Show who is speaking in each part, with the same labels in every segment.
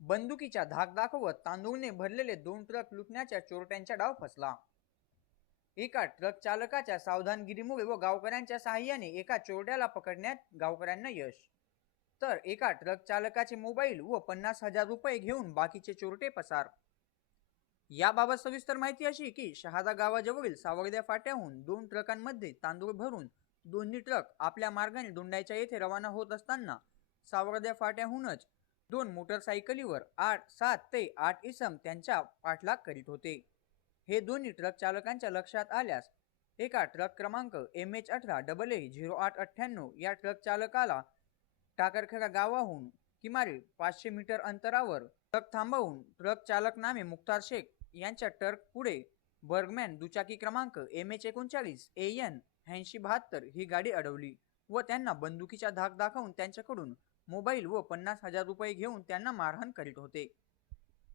Speaker 1: बंदुकीच्या धाक दाखवत तांदूळने भरलेले दोन ट्रक लुटण्याच्या चोरट्यांचा डाव फसला. एका ट्रक चालकाच्या सावधानगिरीमुळे व गावकऱ्यांच्या साहाय्याने एका चोरट्याला पकडण्यात गावकऱ्यांना यश. तर एका ट्रक चालकाचे मोबाईल व पन्नास हजार रुपये घेऊन बाकीचे चोरटे पसार. याबाबत सविस्तर माहिती अशी की शहादा गावाजवळील सावरद्या फाट्याहून दोन ट्रकांमध्ये तांदूळ भरून दोन्ही ट्रक आपल्या मार्गाने दोंडायच्या येथे रवाना होत असताना सावरद्या फाट्याहूनच दोन मोटरसायकलीवर आठ सात ते आठ इसम त्यांच्या पाठलाग करीत होते. हे दोन्ही ट्रक चालकांच्या लक्षात आल्यास एका ट्रक क्रमांक एम एच अठरा डबल ए झिरो आठ अठ्ठ्याण्णव या ट्रक चालकाला टाकरखेडा गावाहून किमारे पाचशे मीटर अंतरावर ट्रक थांबवून ट्रक चालक नामे मुख्तार शेख यांच्या ट्रक पुढे बर्गमॅन दुचाकी क्रमांक एम एच एकोणचाळीस ए एन ऐंशी बहात्तर ही गाडी अडवली व त्यांना बंदुकीचा धाक दाखवून त्यांच्याकडून मोबाईल व पन्नास हजार रुपये घेऊन त्यांना मारहाण करीत होते.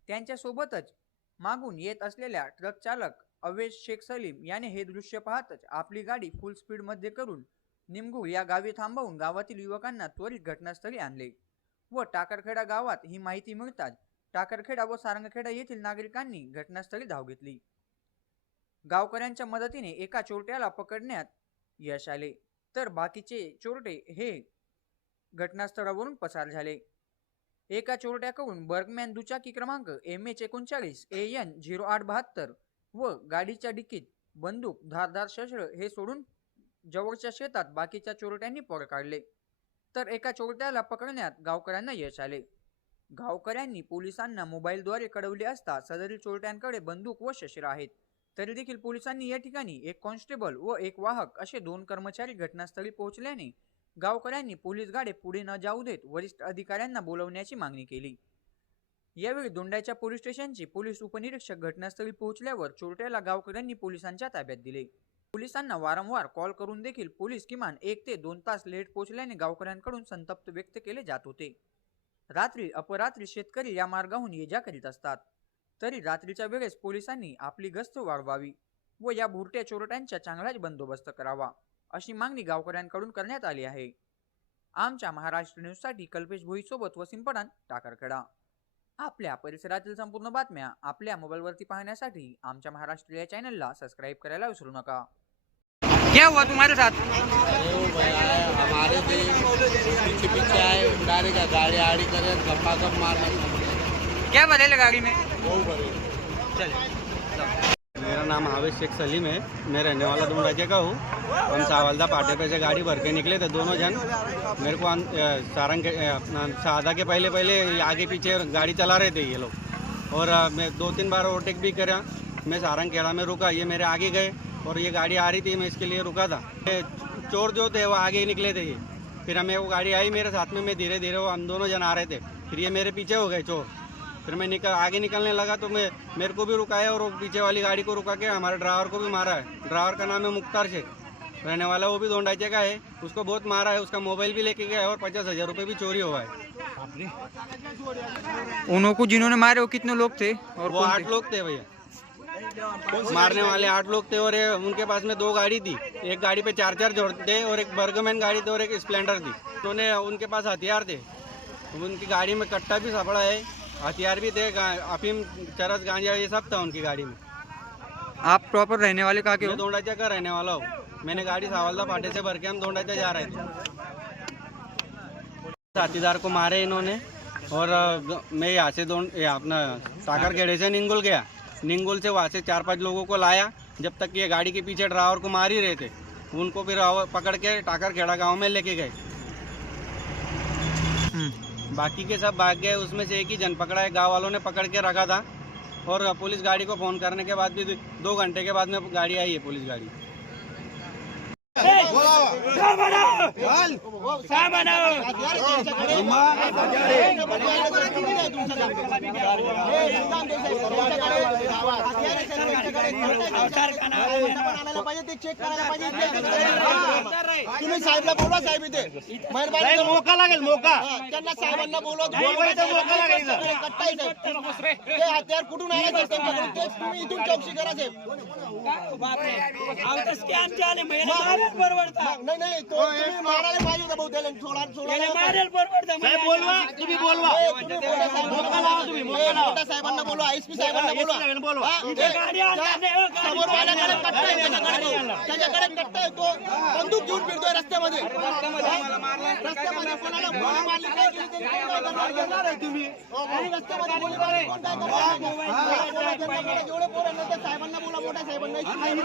Speaker 1: त्यांच्यासोबतच मागून येत असलेल्या ट्रक चालक अवेश शेख सलीम याने हे दृश्य पाहतच आपली गाडी फुल स्पीडमध्ये करून निमगुळ या गावी थांबवून गावातील युवकांना त्वरित घटनास्थळी आणले व टाकरखेडा गावात ही माहिती मिळताच टाकरखेडा व सारंगखेडा येथील नागरिकांनी घटनास्थळी धाव घेतली. गावकऱ्यांच्या मदतीने एका चोरट्याला पकडण्यात यश आले. तर बाकीचे चोरटे हे घटनास्थळावरून पसार झाले. एका चोरट्याकडून बर्गमॅन दुचाकी क्रमांक एम एच एकोणचाळीस ए एन झिरो आठ बहात्तर व गाडीच्या डिकीत बंदूक धारदार शस्त्र हे सोडून जवळच्या शेतात बाकीच्या चोरट्यांनी पळ काढले. तर एका चोरट्याला पकडण्यात गावकऱ्यांना यश आले. गावकऱ्यांनी पोलिसांना मोबाईलद्वारे कळवले असता सदरील चोरट्यांकडे बंदूक व शस्त्र आहेत. तरी देखील पोलिसांनी या ठिकाणी एक कॉन्स्टेबल व एक वाहक असे दोन कर्मचारी घटनास्थळी पोहोचल्याने गावकऱ्यांनी पोलीस गाडे पुढे न जाऊ देत वरिष्ठ अधिकाऱ्यांना बोलवण्याची मागणी केली. यावेळी दोंडाच्या पोलीस स्टेशनचे पोलीस उपनिरीक्षक घटनास्थळी पोहोचल्यावर चोरट्याला गावकऱ्यांनी पोलिसांच्या ताब्यात दिले. पोलिसांना वारंवार कॉल करून देखील पोलीस किमान एक ते दोन तास लेट पोहोचल्याने गावकऱ्यांकडून संतप्त व्यक्त केले जात होते. रात्री अपरात्री शेतकरी या मार्गाहून ये जा करीत असतात. तरी रात्रीच्या वेळेस पोलिसांनी आपली गस्त वाढवावी व या भुरट्या चोरट्यांचा चांगलाच बंदोबस्त करावा अशी मागणी गावकऱ्यांकडून करण्यात आली आहे. आमच्या महाराष्ट्र न्यूजसाठी कल्पेश भोईसोबत वसीम पठाण टाकरखेडा. आपल्या परिसरातील संपूर्ण बातम्या आपल्या मोबाईलवरती पाहण्यासाठी आमच्या महाराष्ट्र या चॅनलला सबस्क्राईब करायला विसरू नका. क्या हुआ तुम्हारे साथ?
Speaker 2: हमारे पीछे पीछे आए गाड़ी का गाड़ी आड़ी करे गप्पा गप मारना
Speaker 1: क्या बदले गाड़ी में? चलिए
Speaker 3: मेरा नाम हावेश शेख सलीम है। मैं रहने वाला डूमराजे का हूँ। हम सावलदा पाटे पे से गाड़ी भर के निकले थे, दोनों जन। मेरे को सारंग के सादा के पहले पहले आगे पीछे गाड़ी चला रहे थे ये लोग। और मैं दो तीन बार ओवरटेक भी करा। मैं सारंग खेड़ा में रुका, ये मेरे आगे गए। और ये गाड़ी आ रही थी, मैं इसके लिए रुका था। चोर जो थे, वो आगे ही निकले थे ये। फिर हमें वो गाड़ी आई मेरे साथ में, मैं धीरे धीरे वो हम दोनों जन आ रहे थे। फिर ये मेरे पीछे हो गए चोर। फिर मैं निकल आगे निकलने लगा तो मैं मेरे को भी रुकाया और वो पीछे वाली गाड़ी को रुका के हमारे ड्राइवर को भी मारा है। ड्राइवर का नाम है मुख्तार शेख। रहने वाला वो भी दोंडाचे का है। उसको बहुत मारा है उसका मोबाइल भी लेके गया है और पचास हज़ार रुपये भी चोरी हुआ है।
Speaker 1: उन्हों को जिन्होंने मारे वो कितने लोग थे और
Speaker 3: वो आठ लोग थे भैया। मारने वाले आठ लोग थे और उनके पास में दो गाड़ी थी। एक गाड़ी पे चार चार जोड़ थे और एक बर्गमैन गाड़ी थी और एक स्प्लेंडर थी। उन्होंने उनके पास हथियार थे। उनकी गाड़ी में कट्टा भी सपड़ा है। हथियार भी थे अफीम चरस गांजा ये सब था उनकी गाड़ी में।
Speaker 1: आप प्रॉपर रहने वाले कहाँ के
Speaker 3: मैं दोंडाचा का रहने वाला हूँ। मैंने गाड़ी सावलदा फाटे से भर के हम दोंडाचा जा रहे थे। साथीदार को मारे इन्होंने और मैं यहाँ से दोन ये अपना सागर खेड़े से निंगुल गया। निंगुल से वहाँ से चार पाँच लोगों को लाया जब तक ये गाड़ी के पीछे ड्राइवर को मार ही रहे थे। उनको फिर पकड़ के टाकर खेड़ा गाँव में लेके गए।
Speaker 1: हम्म।
Speaker 3: बाकी के सब भाग गए उसमें से एक ही जन पकड़ा है गाँव वालों ने पकड़ के रखा था। और पुलिस गाड़ी को फोन करने के बाद भी दो घंटे के बाद में गाड़ी आई है पुलिस गाड़ी।
Speaker 4: तुम्ही साहेबला बोलवा साहेब इथे मेहरबानी मोका लागेल मोका त्यांना साहेबांना बोलवा ते हत्यार कुठून आले साहेब त्यांच्याकडून तेच तुम्ही इथून चौकशी करा साहेब मग मग नाही नाही तो तुम्ही मारायला पाहिजे होता भाऊ त्याला सोडा सोडा
Speaker 5: साहेब बोलवा. तुम्ही बोलवा.
Speaker 4: मोठ्या साहेबांना- ए, मोठ्या साहेबांना बोलवा. एस पी साहेबांना बोलवा. हा, ए, त्या समोरवाल्याकडे कट्टा आहे. त्याच्याकडे. कट्टा आहे तो बंदूक घेऊन फिरतोय रस्त्यामध्ये रस्त्यामध्ये कोणाला गोळी मारली काय केली तरी कोण काय करणार? हो, कोणी रस्त्यामध्ये गोळी मारली, कोण काय करणार? बोला, त्यांना बोला, जेवढे पोरं आहेत ना, त्या साहेबांना बोला मोठ्या साहेबांना
Speaker 5: साहेब